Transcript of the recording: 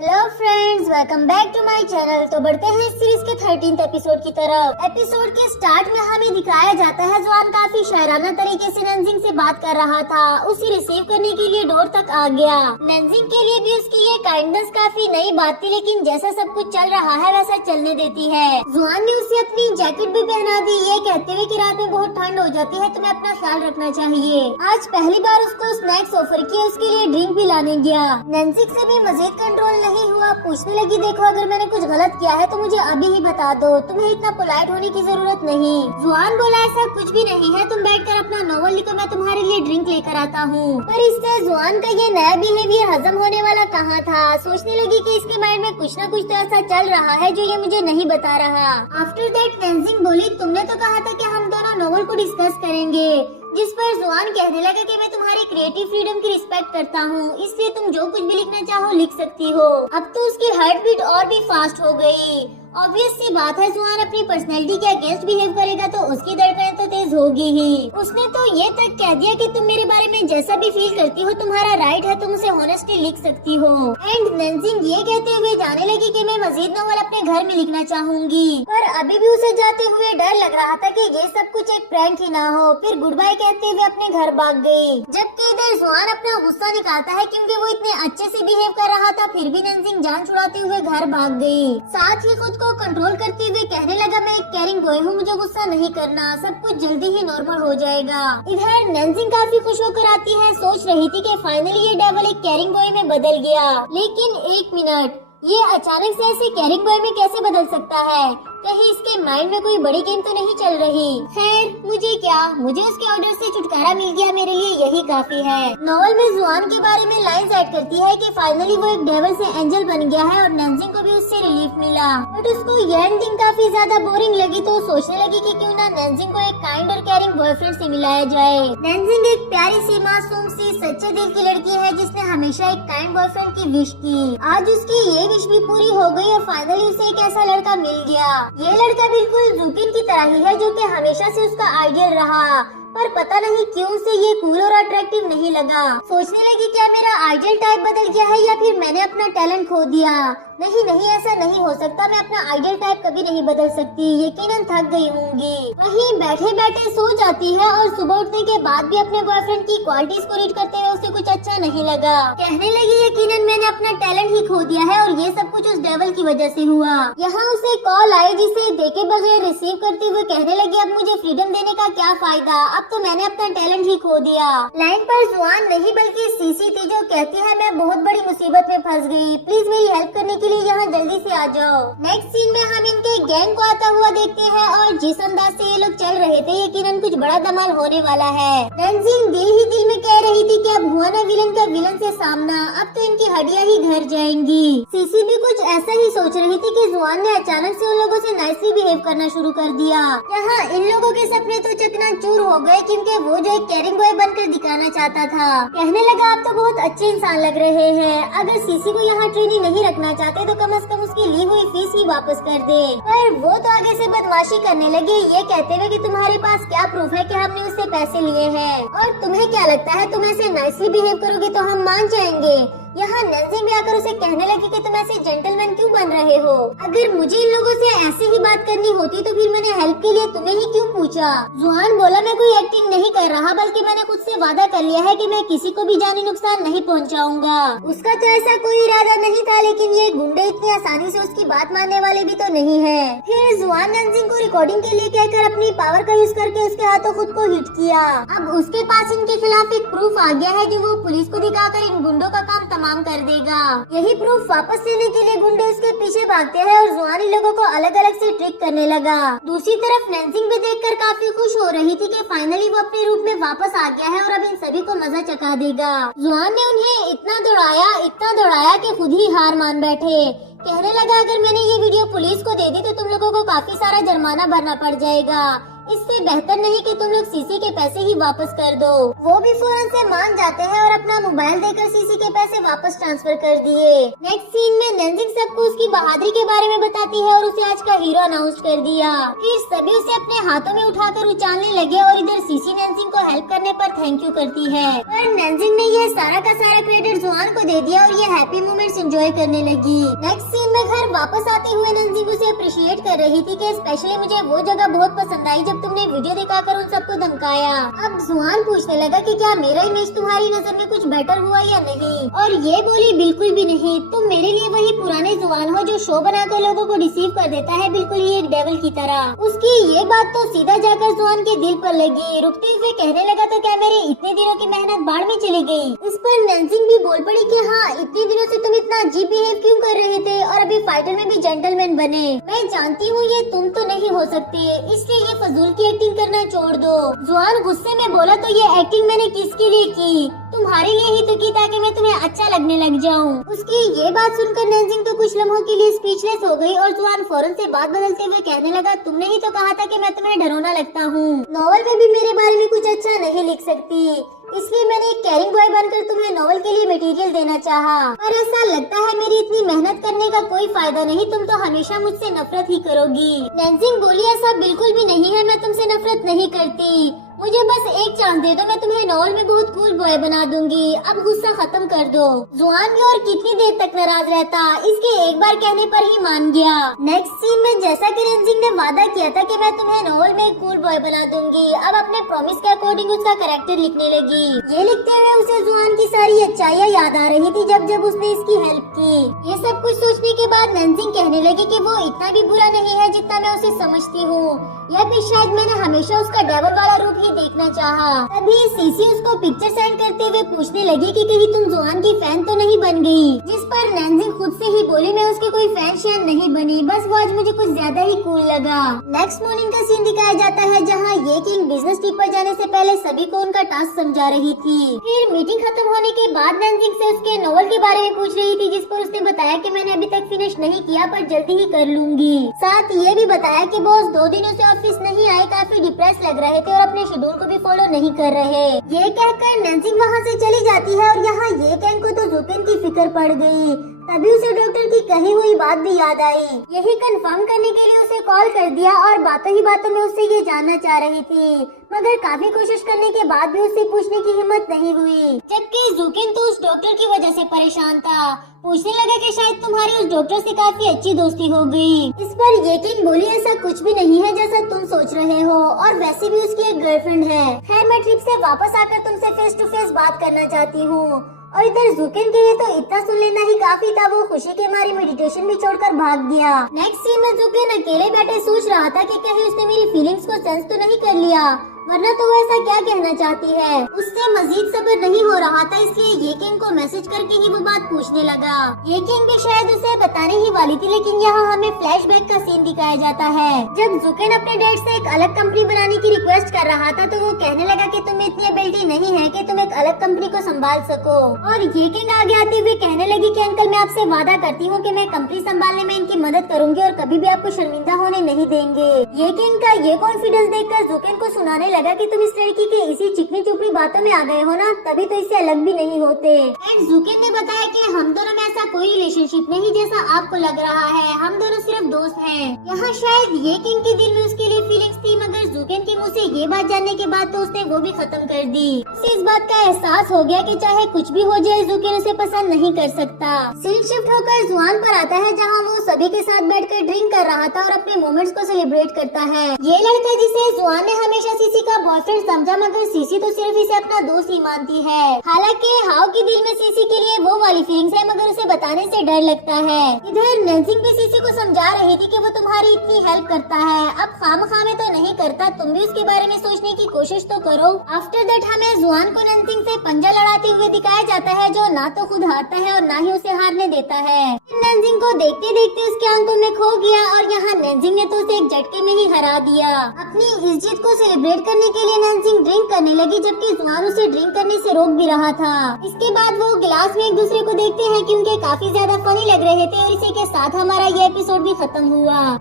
Hello friends, welcome back to my channel. तो बढ़ते हैं इस सीरीज के 13th एपिसोड की तरफ। एपिसोड के स्टार्ट में हमें दिखाया जाता है जुआन काफी शायराना तरीके से नंजिंग से बात कर रहा था। उसे रिसीव करने के लिए डोर तक आ गया। नंजिंग के लिए भी उसकी ये काइंडनेस काफी नई बात थी, लेकिन जैसा सब कुछ चल रहा है वैसा चलने देती है। जुआन ने उसे अपनी जैकेट भी पहना दी, ये कहते हुए कि रात में बहुत ठंड हो जाती है, तुम्हें अपना ख्याल रखना चाहिए। आज पहली बार उसको स्नैक्स ऑफर किए, उसके लिए ड्रिंक भी लाने गया। नंजिंग से भी मजीद कंट्रोल नहीं हुआ, पूछने लगी देखो अगर मैंने कुछ गलत किया है तो मुझे अभी ही बता दो, तुम्हें इतना पोलाइट होने की जरूरत नहीं। जुआन बोला ऐसा कुछ भी नहीं है, तुम बैठकर अपना नॉवल लिखो, मैं तुम्हारे लिए ड्रिंक लेकर आता हूँ। पर इससे जुआन का ये नया बिहेवियर हजम होने वाला कहाँ था। सोचने लगी कि इसके माइंड में कुछ न कुछ तो ऐसा चल रहा है जो ये मुझे नहीं बता रहा। आफ्टर दैट नंजिंग बोली तुमने तो कहा था कि हम दोनों नॉवल को डिस्कस करेंगे, जिस पर जुआन कहने लगा कि मैं तुम्हारी क्रिएटिव फ्रीडम की रिस्पेक्ट करता हूँ, इसलिए तुम जो कुछ भी लिखना चाहो लिख सकती हो। अब तो उसकी हार्ट बीट और भी फास्ट हो गई। ऑब्वियस सी बात है, जुआन अपनी पर्सनैलिटी के अगेंस्ट बिहेव करेगा तो उसकी धड़कन तो तेज होगी ही। उसने तो ये तक कह दिया कि तुम मेरे बारे में जैसा भी फील करती हो तुम्हारा राइट है, तुम उसे हॉनेस्टली लिख सकती हो। एंड नंजिंग ये कहते हुए जाने लगी कि मैं मजीद नॉवल अपने घर में लिखना चाहूंगी। पर अभी भी उसे जाते हुए डर लग रहा था कि ये सब कुछ एक प्रैंक ही ना हो। फिर गुड बाय कहते हुए अपने घर भाग गई। जबकि इधर जुआन अपना गुस्सा निकालता है क्योंकि वो इतने अच्छे से बिहेव कर रहा था, फिर भी नंजिंग जान छुड़ाते हुए घर भाग गई। साथ ही खुद को कंट्रोल करते हुए कहने लगा मैं एक केयरिंग बॉय हूँ, मुझे गुस्सा नहीं करना, सब कुछ जल्दी ही नॉर्मल हो जाएगा। इधर नंजिंग काफी खुश होकर आती है, सोच रही थी कि फाइनली ये डेविल एक केयरिंग बॉय में बदल गया। लेकिन एक मिनट, ये अचानक से ऐसे केयरिंग बॉय में कैसे बदल सकता है? कहीं इसके माइंड में कोई बड़ी गेम तो नहीं चल रही? खैर मुझे क्या, मुझे उसके ऑर्डर से छुटकारा मिल गया, मेरे लिए यही काफी है। नॉवल में जुआन के बारे में लाइंस ऐड करती है कि फाइनली वो एक डेविल से एंजल बन गया है और नंजिंग को भी उससे रिलीफ मिला। बट उसको ये एंडिंग काफी ज्यादा बोरिंग लगी, तो सोचने लगी कि क्यों ना नंजिंग को एक काइंड और केयरिंग बॉयफ्रेंड से मिलाया जाए। नंजिंग एक प्यारी सी मासूम सी सच्चे दिल की लड़की है जिसने हमेशा एक काइंड बॉयफ्रेंड की विश की। आज उसकी ये विश भी पूरी हो गई और फाइनली उसे एक ऐसा लड़का मिल गया। ये लड़का बिल्कुल जुकिन की तरह ही है जो कि हमेशा से उसका आइडियल रहा, पर पता नहीं क्यों से ये कूल और अट्रैक्टिव नहीं लगा। सोचने लगी क्या मेरा आइडियल टाइप बदल गया है या फिर मैंने अपना टैलेंट खो दिया। नहीं नहीं, ऐसा नहीं हो सकता, मैं अपना आइडियल टाइप कभी नहीं बदल सकती, यकीनन थक गई होंगी। वहीं बैठे बैठे सो जाती है और सुबह उठने के बाद भी अपने बॉयफ्रेंड की क्वालिटीज को रीड करते हुए उसे कुछ अच्छा नहीं लगा। कहने लगी यकीनन मैंने अपना टैलेंट ही खो दिया है और ये सब कुछ उस डेविल की वजह से हुआ। यहाँ उसे कॉल आई जिसे देखे बगैर रिसीव करते हुए कहने लगी अब मुझे फ्रीडम देने का क्या फायदा, अब तो मैंने अपना टैलेंट ही खो दिया। लाइन पर जुआन नहीं बल्कि सीसी थी जो कहती है मैं बहुत बड़ी मुसीबत में फंस गई, प्लीज मेरी हेल्प करने के लिए यहाँ जल्दी से आ जाओ। नेक्स्ट सीन में हम इनके गैंग को आता हुआ देखते हैं और जिस अंदाज से ये लोग चल रहे थे यकीनन कुछ बड़ा धमाल होने वाला है। नंजिंग दिल ही दिल में कह रही थी कि अब हुआ ना विलन का विलन से सामना, अब तो इनकी हड्डियां ही घर जाएंगी। सीसी भी कुछ ऐसा ही सोच रही थी कि जुआन ने अचानक से उन लोगों से नाइसली बिहेव करना शुरू कर दिया। यहाँ इन लोगों के सपने तो चकनाचूर हो गए क्योंकि वो जो एक केयरिंग बॉय बनकर दिखाना चाहता था। कहने लगा आप तो बहुत अच्छे इंसान लग रहे हैं, अगर सीसी को यहाँ ट्रेनिंग नहीं रखना चाहते तो कम से कम उसकी ली हुई फीस ही वापस कर दे। पर वो तो आगे से बदमाशी करने लगे, ये कहते हुए कि तुम्हारे पास क्या प्रूफ है कि हमने उससे पैसे लिए हैं, और तुम्हें क्या लगता है तुम ऐसे नाइसली बिहेव करोगे तो हम मान जाएंगे। यहाँ नंजिंग भी आकर उसे कहने लगी कि तुम ऐसे जेंटलमैन क्यों बन रहे हो, अगर मुझे इन लोगों से ऐसे ही बात करनी होती तो फिर मैंने हेल्प के लिए तुम्हें ही क्यों पूछा। जुआन बोला मैं कोई एक्टिंग नहीं कर रहा, बल्कि मैंने खुद से वादा कर लिया है कि मैं किसी को भी जानी नुकसान नहीं पहुँचाऊंगा। उसका तो ऐसा कोई इरादा नहीं था, लेकिन ये गुंडे इतनी आसानी से उसकी बात मानने वाले भी तो नहीं है। फिर जुआन नंजिंग को रिकॉर्डिंग के लिए कहकर अपनी पावर का यूज करके उसके हाथों खुद को हिट किया। अब उसके पास इनके खिलाफ एक प्रूफ आ गया है जो वो पुलिस को दिखाकर इन गुंडों का काम तमाम कर देगा। यही प्रूफ वापस लेने के लिए गुंडे उसके पीछे भागते हैं और जुआन इन लोगों को अलग अलग से ट्रिक करने लगा। दूसरी तरफ नंजिंग भी देखकर काफी खुश हो रही थी कि फाइनली वो अपने रूप में वापस आ गया है और अब इन सभी को मजा चखा देगा। जुआन ने उन्हें इतना दौड़ाया कि खुद ही हार मान बैठे। कहने लगा अगर मैंने ये वीडियो पुलिस को दे दी तो तुम लोगों को काफी सारा जुर्माना भरना पड़ जाएगा, इससे बेहतर नहीं कि तुम लोग सीसी के पैसे ही वापस कर दो। वो भी फौरन से मान जाते हैं और अपना मोबाइल देकर सीसी के पैसे वापस ट्रांसफर कर दिए। नेक्स्ट सीन में नैनजिंग सबको उसकी बहादुरी के बारे में बताती है और उसे आज का हीरो अनाउंस कर दिया। फिर सभी उसे अपने हाथों में उठाकर उछालने लगे और इधर सीसी नैनजिंग को हेल्प करने पर थैंक यू करती है। पर नैनजिंग ने यह सारा का सारा क्रेडिट जुआन को दे दिया और ये हैप्पी मोमेंट्स एंजॉय करने लगी। नेक्स्ट सीन में घर वापस आते हुए नैनजिंग उसे अप्रिशिएट कर रही थी कि स्पेशली मुझे वो जगह बहुत पसंद आई जब तुमने वीडियो दिखाकर उन सबको धमकाया। अब जुआन पूछने लगा कि क्या मेरा इमेज तुम्हारी नजर में कुछ बेटर हुआ या नहीं, और ये बोली बिल्कुल भी नहीं, तुम मेरे लिए वही पुराने जुआन हो जो शो बनाकर लोगों को डिसीव कर देता है, बिल्कुल ही एक डेविल की तरह। उसकी ये बात तो सीधा जाकर जुआन के दिल पर लगी। रुकते हुए कहने लगा तो क्या मेरे इतने दिनों की मेहनत बाढ़ में चली गई। इस पर नैनजिंग भी बोल पड़ी कि हाँ, इतने दिनों से तुम इतना अजीब बिहेव क्यों कर रहे थे और अभी फाइटर में भी जेंटलमैन बने। मैं जानती हूँ ये तुम तो नहीं हो सकते, इसलिए ये फजूल की एक्टिंग करना छोड़ दो। जुआन गुस्से में बोला तो ये एक्टिंग मैंने किसके लिए की, तुम्हारे लिए ही तो की ताकि मैं तुम्हें अच्छा लगने लग जाऊं। उसकी ये बात सुनकर नैनजिंग तो कुछ लम्हों के लिए स्पीचलेस हो गई और जुआन फौरन से बात बदलते हुए कहने लगा, तुमने ही तो कहा था कि मैं तुम्हें डरावना लगता हूँ। नॉवल में भी मेरे बारे में कुछ अच्छा नहीं लिख सकती, इसलिए मैंने एक कैरिंग बॉय बनकर तुम्हें नॉवल के लिए मटेरियल देना चाहा। पर ऐसा लगता है मेरी इतनी मेहनत करने का कोई फायदा नहीं, तुम तो हमेशा मुझसे नफरत ही करोगी। नैनजिंग बोली, ऐसा बिल्कुल भी नहीं है, मैं तुमसे नफरत नहीं करती, मुझे बस एक चांस दे दो, मैं तुम्हें नॉवल में बहुत कूल बॉय बना दूंगी। अब गुस्सा खत्म कर दो। जुआन भी और कितनी देर तक नाराज रहता, इसके एक बार कहने पर ही मान गया। नेक्स्ट सीन में जैसा कि नैनजिंग ने वादा किया था कि मैं तुम्हें नॉवल में एक कूल बॉय बना दूंगी, अब अपने प्रॉमिस के अकॉर्डिंग उसका कैरेक्टर लिखने लगी। ये लिखते हुए उसे जुआन की सारी अच्छाइयाँ याद आ रही थी जब जब उसने इसकी हेल्प की। ये सब कुछ सोचने के बाद नैनजिंग कहने लगी कि वो इतना भी बुरा नहीं है जितना मैं उसे समझती हूँ, या फिर शायद मैंने हमेशा उसका डेविल वाला रूप ही देखना चाहा। तभी सीसी उसको पिक्चर सेंड करते हुए पूछने लगी कि कहीं तुम जुआन की फैन तो नहीं बन गई, जिस पर नैनजिंग खुद से ही बोली, मैं उसकी कोई फैन शैन नहीं बनी, बस वो आज मुझे कुछ ज्यादा ही कूल लगा। नेक्स्ट मॉर्निंग का सीन दिखाया जाता है जहाँ ये किंग बिजनेस ट्रिप पर जाने से पहले सभी को उनका टास्क समझा रही थी। फिर मीटिंग खत्म होने के बाद नैनजिंग से उसके नॉवल के बारे में पूछ रही थी, जिस पर उसने बताया कि मैंने अभी तक फिनिश नहीं किया पर जल्दी ही कर लूंगी। साथ ये भी बताया कि बॉस 2 दिनों से ऑफिस नहीं आए, काफी डिप्रेस लग रहे थे और अपने शेड्यूल को भी फॉलो नहीं कर रहे। ये कहकर नैनजिंग वहाँ से चली जाती है और यहाँ ये कैंग को तो जुकेन की फिक्र पड़ गई। तभी उसे डॉक्टर की कही हुई बात भी याद आई। यही कंफर्म करने के लिए उसे कॉल कर दिया और बातों ही बातों में उससे ये जानना चाह रही थी, मगर काफी कोशिश करने के बाद भी उससे पूछने की हिम्मत नहीं हुई। जबकि जुकेन तो उस डॉक्टर की वजह से परेशान था, पूछने लगा कि शायद तुम्हारी उस डॉक्टर से काफी अच्छी दोस्ती हो गई। इस पर ये किंग बोली, ऐसा कुछ भी नहीं है जैसा तुम सोच रहे हो, और वैसे भी उसकी एक गर्लफ्रेंड है। खैर, मैं ट्रिप से वापस आकर तुमसे फेस टू फेस बात करना चाहती हूँ। और इधर जुकेन के लिए तो इतना सुन लेना ही काफी था, वो खुशी के मारे मेडिटेशन भी छोड़कर भाग गया। नेक्स्ट सीन में जुकेन अकेले बैठे सोच रहा था कि कहीं उसने मेरी फीलिंग्स को सेंस तो नहीं कर लिया, वरना तो वो ऐसा क्या कहना चाहती है। उससे मजीद सब्र नहीं हो रहा था, इसलिए ये किंग को मैसेज करके ही वो बात पूछने लगा। ये किंग भी शायद उसे बताने ही वाली थी, लेकिन यहाँ हमें फ्लैशबैक का सीन दिखाया जाता है जब जुकेन अपने डैड से एक अलग कंपनी बनाने की रिक्वेस्ट कर रहा था, तो वो कहने लगा कि तुम्हें इतनी एबिलिटी नहीं है कि तुम एक अलग कंपनी को संभाल सको। और ये किंग आगे आते हुए कहने लगी कि अंकल, मैं आपसे वादा करती हूँ कि मैं कंपनी संभालने में इनकी मदद करूंगी और कभी भी आपको शर्मिंदा होने नहीं देंगे। ये किंग का ये कॉन्फिडेंस देखकर जुकेन को सुनाने लगा कि तुम इस लड़की के इसी चिकनी चुपड़ी बातों में आ गए हो ना, तभी तो इससे अलग भी नहीं होते। एंड जुकेन ने बताया कि हम दोनों में ऐसा कोई रिलेशनशिप नहीं जैसा आपको लग रहा है, हम दोनों सिर्फ दोस्त हैं। यहाँ शायद ये किंग के दिल में उसके लिए फीलिंग्स थी, मगर जुकेन के मुँह से ये बात जानने के बाद तो उसने वो भी खत्म कर दी। उसे इस बात का एहसास हो गया कि चाहे कुछ भी हो जाए, जुकेन उसे पसंद नहीं कर सकता। सीन शिफ्ट होकर जुआन पर आता है, जहाँ वो सभी के साथ बैठकर ड्रिंक कर रहा था और अपने मोमेंट्स को सेलिब्रेट करता है। ये लड़का जिसे जुआन ने हमेशा सीसी का बॉयफ्रेंड समझा, मगर सीसी तो सिर्फ इसे अपना दोस्त ही मानती है। हालांकि हाउ के दिल में सीसी के लिए वो वाली फीलिंग्स है, मगर उसे बताने से डर लगता है। इधर नैनजिंग भी सीसी को समझा रही थी कि वो तुम्हारी इतनी हेल्प करता है, अब खामखा में तो नहीं करता, तुम भी उसके बारे में सोचने की कोशिश तो करो। आफ्टर दैट हमें जुआन को नैनजिंग से पंजा लड़ाते हुए दिखाया जाता है, जो ना तो खुद हारता है और ना ही उसे हारने देता है। नैनजिंग को देखते देखते उसके आंखों में खो गया और यहाँ नैनजिंग ने तो उसे एक झटके में ही हरा दिया। अपनी इस जीत को सेलिब्रेट करने के लिए नैनजिंग ड्रिंक करने लगी, जबकि जुआन उसे ड्रिंक करने से रोक भी रहा था। इसके बाद वो गिलास में एक दूसरे को देखते हैं कि उनके काफी ज्यादा फनी लग रहे थे, और इसी के साथ हमारा ये एपिसोड भी खत्म हुआ।